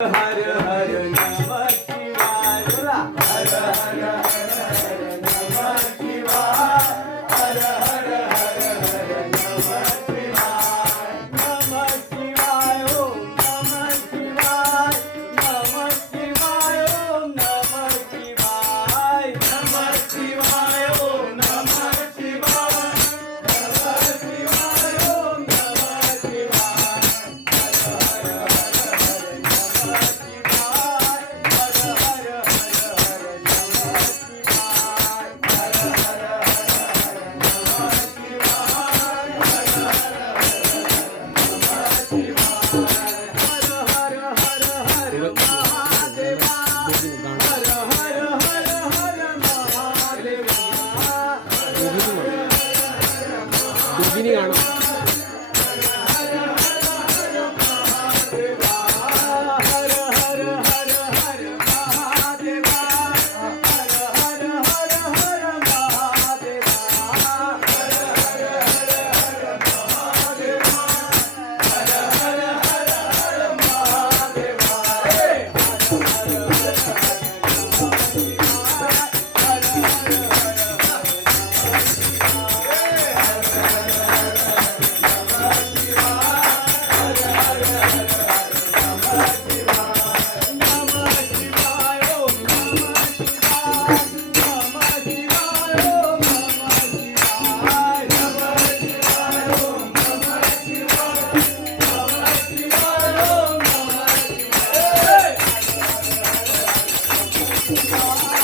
Hare Hare. വിപിനി കാണാം. Nossa.